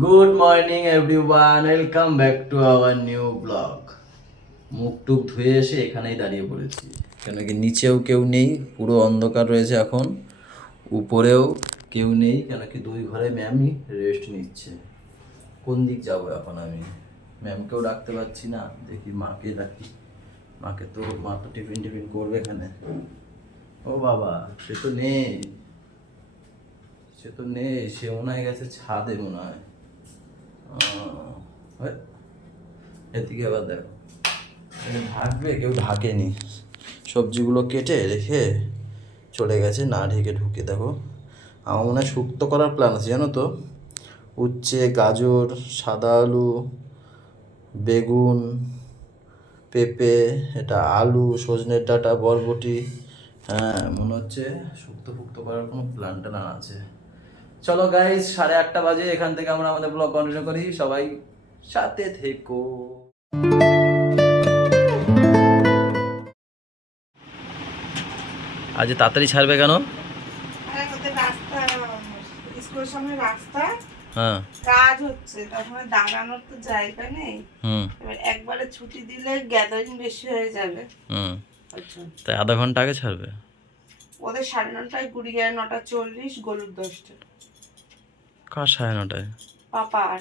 Good morning everyone, welcome back to our new blog. মুখ টুক ধুয়ে এসে এখানেই দাঁড়িয়ে পড়েছি, কেন কি নিচেও কেউ নেই, পুরো অন্ধকার রয়েছে এখন। উপরেও কেউ নেই, কেন কি দুই ঘরে ম্যামই রেস্ট নিচ্ছে। কোন দিক যাবো এখন আমি? ম্যামকেও ডাকতে পারছি না, দেখি মাকে ডাকি। মা তো টিফিন টিফিন করবে এখানে। ও বাবা, সে তো নেই, সে মনে হয় গেছে ছাদে মনে হয়। হয়। এদিকে আবার দেখো, ঢাকবে, কেউ ঢাকেনি। সবজিগুলো কেটে রেখে চলে গেছে, না ঢেকে ঢুকে। দেখো, আমার মনে হয় শুক্তো করার প্ল্যান আছে, জানো তো। উচ্ছে, গাজর, সাদা আলু, বেগুন, পেঁপে, এটা আলু, সজনের ডাঁটা, বরবটি। হ্যাঁ, মনে হচ্ছে শুক্তো ফুক্তো করার কোনো প্ল্যান ট্যান আছে। চলো গাইজ, 8:30 বাজে, এখান থেকে আমরা আমাদের ব্লগ কন্টিনিউ করি। সবাই সাথে থেকো। আজ তাড়াতাড়ি ছাড়বে কেন? আরে ওদের রাস্তা, স্কুলের সামনে রাস্তা হ্যাঁ। কাজ হচ্ছে, তারপরে দাঁড়ানোর তো জায়গা নেই। হুম এবার একবারে ছুটি দিলে গ্যাদারিং বেশি হয়ে যাবে। হুম। আচ্ছা, তাই আধা ঘন্টা আগে ছাড়বে? ওদের 9:30, গুড়িয়ার 9:40, গলুর 10টা। কার 9:30? পাপার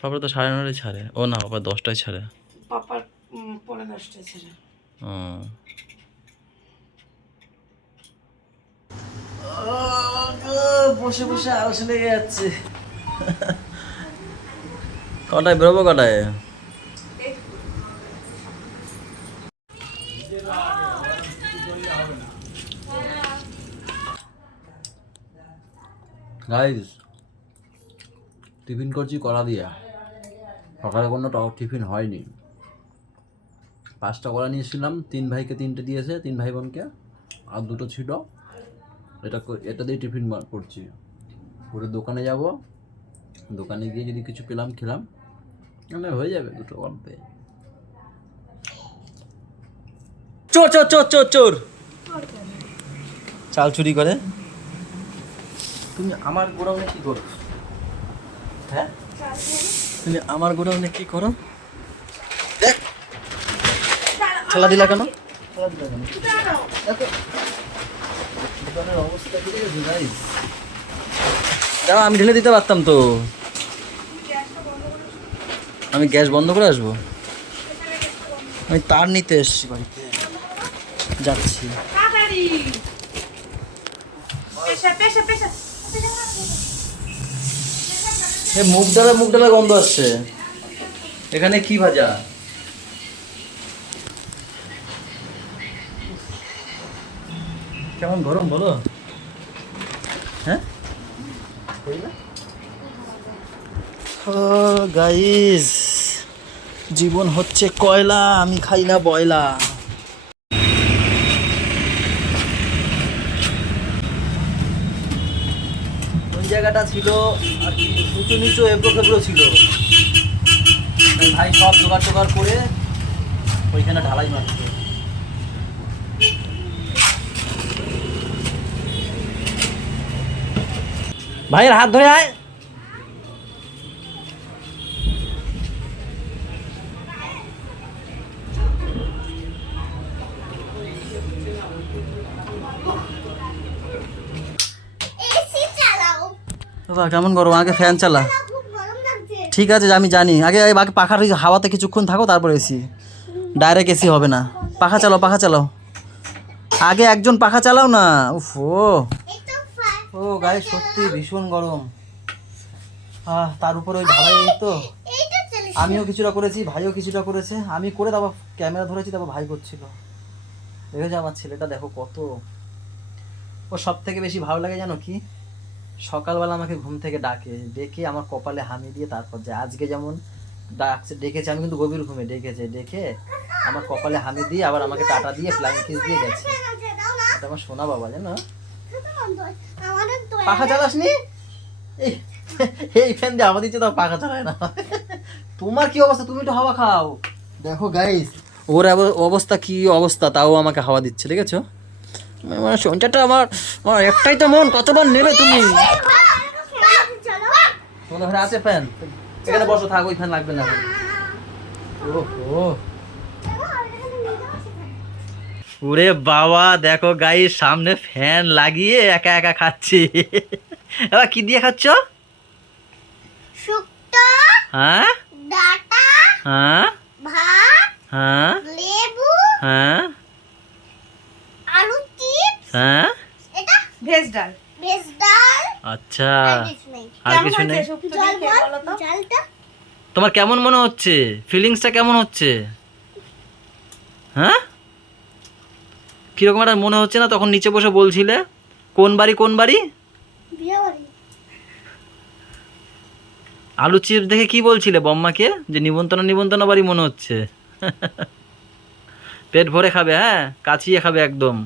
বাবা তো 9:30 ছাড়ে। ও না, বাবা 10টায় ছাড়ে। পাপার 10:45 ছিল। ও। বসে বসে আলস লেগে যাচ্ছে। কটায় বেরোবো, কটায়? গাইস, টিফিন করছি কলা দিয়া। সকালে কোনো টিফিন হয়নি। 5টা কলা নিয়েছিলাম, 3 ভাইকে 3টে দিয়েছে, 3 ভাই বোনকে, আর 2টো ছিল। এটা দিয়ে টিফিন করছি। পুরো দোকানে যাব, দোকানে গিয়ে যদি কিছু পেলাম খেলাম, মানে হয়ে যাবে 2টো অল্পে। চোর চোর চোর চোর চোর, চাল চুরি করে। তুমি আমার গোডাউনে কি করো? হ্যাঁ, তুমি আমার গোডাউনে কি করো? দেখ, ঠেলা দিলা কেন? দেখো দোকানের অবস্থা কি দেখেছো গাইস? দাও, আমি ঢেলে দিতে পারতাম তো। আমি গ্যাস বন্ধ করে আসবো? আমি তার নিতে এসেছি বাড়িতে, যাচ্ছি। মুগ ডালা গন্ধ আসছে। এখানে কি ভাজা? কেমন গরম বলো? হ্যাঁ গাইস, জীবন হচ্ছে কয়লা, আমি খাই না বয়লা। ওই জায়গাটা ছিল আর কি, উঁচু নিচু এবড়ো খেবড়ো ছিল। ভাই সব জোগাড় টোগাড় করে ওইখানে ঢালাই মারছে। ভাইয়ের হাত ধরে আয়। বাবা কেমন গরম, আগে ফ্যান চালা। ঠিক আছে, আমি জানি, আগে বাকি পাখার হাওয়াতে কিছুক্ষণ থাকো, তারপর এসি। ডাইরেক্ট এসি হবে না। পাখা চালাও। আগে একজন পাখা চালাও না। উফ, ও গায়ে সত্যি ভীষণ গরম। তার উপরে ওই ঢালাই তো। আমিও কিছুটা করেছি, ভাইও কিছুটা করেছে। আমি করে তারপর ক্যামেরা ধরেছি, তারপর ভাই করছিল। দেখেছো আমার ছেলেটা, দেখো কত। ও সব থেকে বেশি ভালো লাগে জানো কি? সকালবেলা আমাকে ঘুম থেকে ডেকে আমার কপালে হামি দিয়ে তারপর যায়। আজকে যেমন ডেকেছে, আমি কিন্তু গভীর ঘুমে ডেকে আমার কপালে হামি দিয়ে আবার আমাকে টাটা দিয়ে ফ্লাইং কিস দিয়ে গেছে। এটা আমার সোনা বাবা, জানো। পাখা চালাসনি? এই ফ্যান দিয়ে হাওয়া দিচ্ছে, তাও পাখা চালায় না। তোমার কি অবস্থা? তুমি তো হাওয়া খাও। দেখো গাইস, ওর অবস্থা কি অবস্থা, তাও আমাকে হাওয়া দিচ্ছে, দেখেছো? সঞ্চারটা আমার একটাই তো মন, কতবার নেবে তুমি? তোমাদের ঘরে আছে ফ্যান? এখানে বসো, থাক, ওই ফ্যান লাগবে না। ওহো, ওরে বাবা, দেখো গাইস, সামনে ফ্যান লাগিয়ে একা একা খাচ্ছি। এবার কি দিয়ে খাচ্ছ? শুক্তো, হ্যাঁ ডাটা, হ্যাঁ ভাত, হ্যাঁ লেবু, হ্যাঁ আলু চিপস, হ্যাঁ। এটা ভেজ ডাল। ভেজ ডাল, আচ্ছা, আর কিছু নেই। আর কিছু নেই। জল বল, জলটা তোমার কেমন মনে হচ্ছে? ফিলিংসটা কেমন হচ্ছে? হ্যাঁ, কিরকম একটা মনে হচ্ছে না? তখন নিচে বসে বলছিলে কোন বাড়ি কোন বাড়ি। বিয়ে বাড়ি। আলু চিপস দেখে কি বলছিলে বম্মাকে? যে নিমন্ত্রণ নিমন্ত্রণ বাড়ি মনে হচ্ছে। পেট ভরে খাবে, হ্যাঁ, কাচিয়ে খাবে একদম।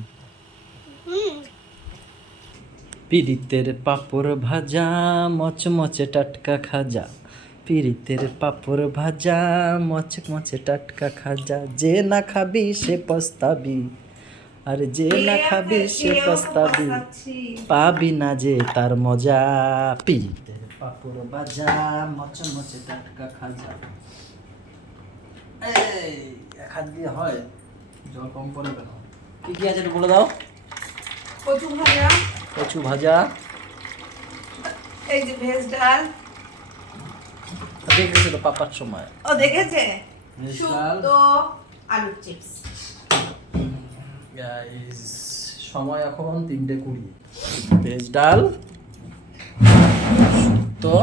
পিরিতের পাপড় ভাজা, মচমচে টাটকা খাজা। পিরিতের পাপড় ভাজা, মচমচে টাটকা খাজা। যে না খাবি সে পস্তাবি, আর যে না খাবি সে পস্তাবি, পাবি না যে তার মজা। পিরিতের পাপড় ভাজা, মচমচে টাটকা খাজা। এই এক হাত দিয়ে হয়, জল কম পড়ে কেন? কি কি আছে একটু বলে দাও। কচু ভাজা, কচু ভাজা, এই যে ভেজ ডাল। দেখেছি তো পাপার সময়। ও দেখেছে? ভেজ ডাল, শুক্তো, আলু চিপস। গাইস সময় এখন 3:20। ভেজ ডাল, তো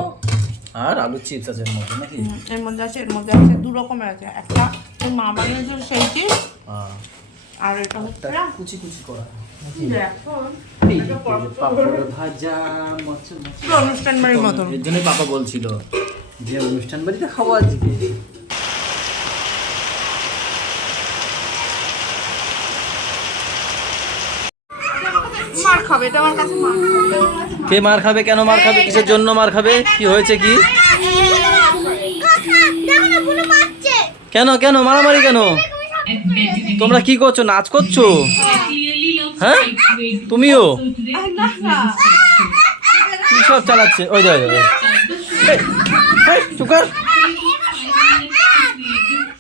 আর আলু চিপস আছে এর মধ্যে নাকি? এর মধ্যে আছে, এর মধ্যে আছে দু রকমের আছে। একটা ওই মা বানিয়েছিল সেই চিপস, আর এটা হচ্ছে কুচি কুচি করা। এখন পাপড় ভাজা, মচমচে। পুরো অনুষ্ঠান বাড়ির মতন। এর জন্যই পাপা বলছিল যে অনুষ্ঠান বাড়িতে খাবো আজকে। মার খাবে, এটা আমার কাছে মার খাবে। কে মার খাবে? কেন মার খাবে? কিসের জন্য মার খাবে? কি হয়েছে কি? দেখো না, বুনো মারছে। কেন কেন মারামারি কেন? তোমরা কি করছো? নাচ করছো? হ্যাঁ, তুমিও না না, কি সব চালাচ্ছে? ওই দাও চুপ কর।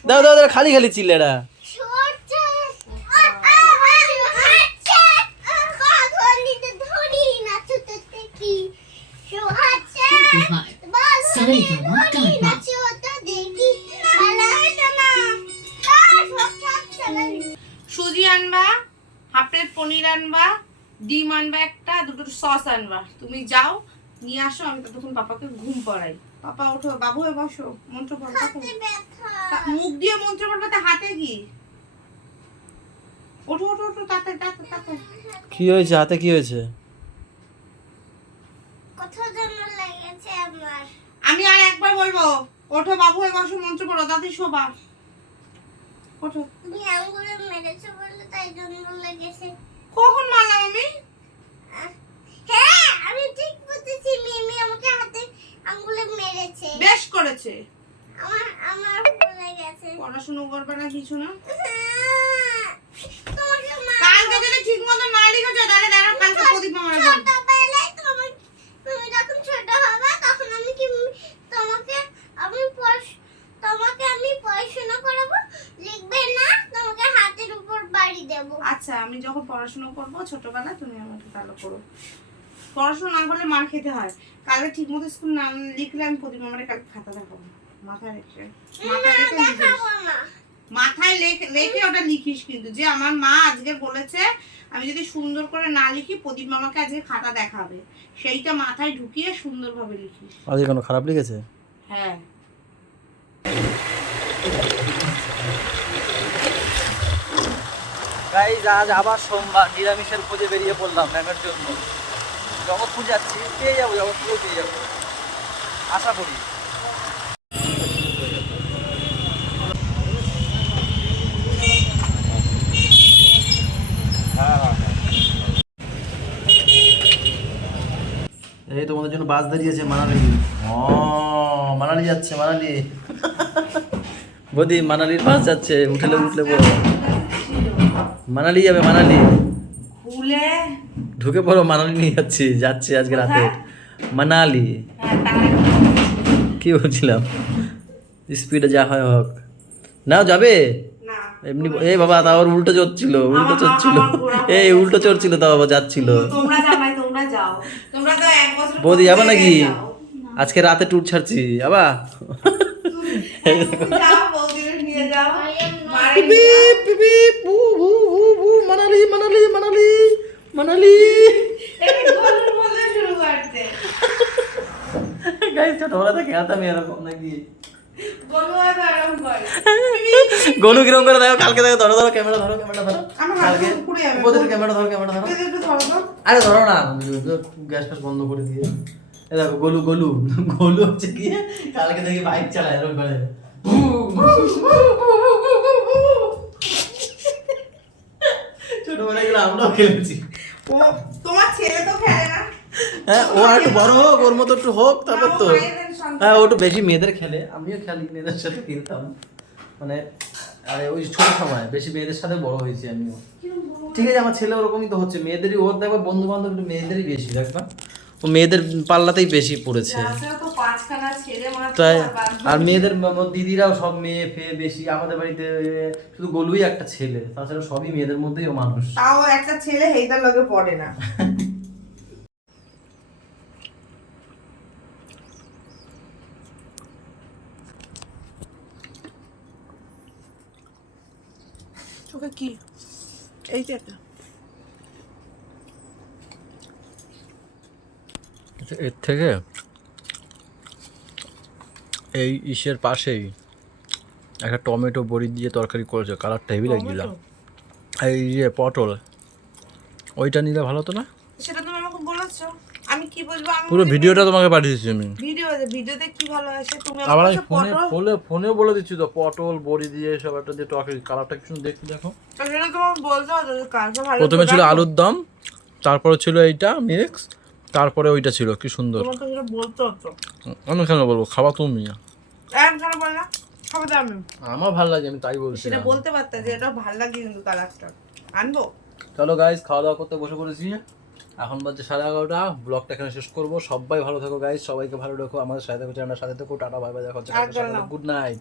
দাও দাও দাও, খালি খালি চিল্লেরা। সরছে। ধরি ধরি নাচতে দেখি। সোহাচ্ছে। ধরি নাচতে দেখি। পালাইতো না। সুজি আনবা, হাফ প্লেট পনির আনবা, ডিম আনবা, একটা দুটো সস আনবা। তুমি যাও নিয়ে আসো, আমি ততক্ষণ পাপাকে ঘুম পড়াই। পাপা ওঠো, বাবু হয়ে বসো, মন্ত্র পড়ো। মুখ দিয়ে মন্ত্র পড়বে, তা হাতে কি? ওঠো ওঠো ওঠো, তাড়াতাড়ি তাড়াতাড়ি তাড়াতাড়ি। কি হয়েছে? হাতে কি হয়েছে? কোথাও যেন লেগেছে আমার। আমি আর একবার বলবো, ওঠো বাবু হয়ে বসো, মন্ত্র পড়ো, তাড়াতাড়ি শোবা। ওঠো। তুমি আঙ্গুলে মেরেছো বলে তাই জন্য লেগেছে। কখন মারলাম আমি? হ্যাঁ, আমি ঠিক বলতেছি, মিমি আমাকে হাতে আঙ্গুলে মেরেছে। বেশ করেছে। আমার ভুলে গেছে। পড়াশোনা করবে না কিছু না। তোমাকে মা কালকে যদি ঠিক মতো না লিখেছো তাহলে দেখো কালকে প্রদীপ মামার বলবো। ছোটবেলায় তুমি যখন ছোট হবে তখন আমি কি তোমাকে আমি পড়াশোনা করাবো, লিখবে না, তোমাকে হাতের উপর বাড়ি দেব। আচ্ছা, আমি যখন পড়াশোনা করবো ছোটবেলায় তুমি আমাকে ভালো করো। পড়াশোনা না করলে মার খেতে হয়। কালকে ঠিক মতো স্কুল না লিখলে আমি প্রদীপ মামারে কালকে খাতা দেখাবো। মাথায় রেখে দেখাবো না। মাথায় রেখে ওটা লিখিস কিন্তু, যে আমার মা আজকে বলেছে আমি যদি সুন্দর করে না লিখি প্রদীপ মামাকে আজকে খাতা দেখাবে, সেইটা মাথায় ঢুকিয়ে সুন্দরভাবে লিখিস। আজকে কোনো খারাপ লেগেছে? হ্যাঁ। গাইজ আজ আবার সোমবার, নিরামিষের খোঁজে বেরিয়ে পড়লাম ম্যামের জন্য। জগৎপুর যাচ্ছি, পেয়ে যাবো, জগৎপুরে পেয়ে যাবো আশা করি। এই তোমাদের জন্য বাস দাঁড়িয়েছে মানালি। ও মানালি যাচ্ছে, মানালি। বদি মানালির বাস যাচ্ছে, উঠলে বলো। মানালি যাবে, মানালি। ফুলে ঢুকে পড়ো, মানালি নিয়ে যাচ্ছি, যাচ্ছে আজকে রাতে। মানালি। হ্যাঁ, তাহলে কি বলছিলাম, স্পিডে যা হয় হোক। নাও যাবে না এমনি, এই বাবা তাও আবার উল্টো চড়ছিল, উল্টো চড়ছিল, আমার ঘোরা হয়ে এই উল্টো চড়ছিল তাও আবার যাচ্ছিল। তোমরা যাও নাই, তোমরা যাও, তোমরা তো এক বছর বৌদি যাবে নাকি? যাও। আজকে রাতে ট্যুর ছাড়ছি আবার। তুমি যাও, বৌদিকে নিয়ে যাও, মারে নিয়ে পিপ, পিপ, বু, বু, বু, বু, মানালি মানালি মানালি মানালি। যাও। একটু গরুর মধ্যে শুরু করতে। গাইস ছোটবেলা থেকে খেলতাম এরকম নাকি? গরু আর আরাম করে। গনু কিরকম করে দেখো কালকে, দেখো ধরো ধরো ক্যামেরা ধরো, ক্যামেরা ধরো আমার হাত কালকে পুড়ে যাবে। বৌদির ক্যামেরা ধরো, ক্যামেরা ধরো। এই যে একটু ধরো তো। আরে ধরো না, গ্যাস ফ্যাস বন্ধ করে দিয়ে। এ দেখো গোলু গোলু গোলু হচ্ছে কি কালকে দেখি বাইক চালায় এরকম করে। ছোটবেলায় গেলে আমরাও খেলেছি। ও তোমার ছেলে তো খেলে না। হ্যাঁ ও আর একটু বড় হোক, ওর মতো একটু হোক তারপর তো। না, ও মায়েদের সন্তান। হ্যাঁ ও একটু বেশি মেয়েদের খেলে, আমিও খেলি মেয়েদের সাথে খেলতাম, মানে আরে ওই ছোট সময় বেশি মেয়েদের সাথে বড় হয়েছি আমিও। ঠিক আছে আমার ছেলে ওরকমই তো হচ্ছে, মেয়েদেরই ওর দেখবা বন্ধু বান্ধব একটু মেয়েদেরই বেশি, দেখবা ও মেয়েদের পাল্লাতেই বেশি পড়েছে। রাস্তায় তো পাঁচখানা ছেলে মাত্র তাই আর বাদ আর মেয়েদের দিদিরাও সব মেয়ে ফেয়ে বেশি। আমাদের বাড়িতে শুধু গোলুই একটা ছেলে, তাছাড়া সবই মেয়েদের মধ্যেই ও মানুষ। তাও একটা ছেলে হেইটার লগে পড়ে না। চোখে কি এই যে একটা এর থেকে এই ইসের পাশেই একটা টমেটো বড়ি দিয়ে তরকারি করেছে, কালারটা হেভি লাগছিল। এই যে পটল, ওইটা নিলে ভালো হতো না? সেটা তুমি আমাকে বলেছো, আমি কি বলবো? আমি পুরো ভিডিওটা তোমাকে পাঠিয়েছি আমি। ভিডিওতে কি ভালো আসে তুমি আবার আমাকে আমি ফোনে পটল ফোনে ফোনেও বলে দিচ্ছি তো, পটল বড়ি দিয়ে সব একটা দিয়ে তরকারি, কালারটা কি সুন্দর দেখতে দেখো। সেটা তোমাকে বলতে হবে যে কাজটা ভালো। প্রথমে ছিল আলুর দম, তারপরে ছিল এইটা মিক্স, তারপরে ওইটা ছিল কি সুন্দর। তোমাকে সেটা বলতে হতো। আমি কেন বলবো, খাওয়া তুমি। একবার বললাম খাবো তো আমি, আমার ভালো লাগে আমি তাই বলছি। সেটা বলতে পারতে যে এটা ভালো লাগে কিন্তু কালারটা আনবো। চলো গাইস খাওয়া দাওয়া করতে বসে পড়েছি, এখন বাজে 11:30। ব্লগটা এখানে শেষ করবো। সবাই ভালো থাকো গাইস, সবাইকে ভালো রাখো, আমাদের সাথে থাকো, চ্যানেলের সাথে থাকো। টাটা বাই বাই, দেখা হচ্ছে আর গেলাম। Good night.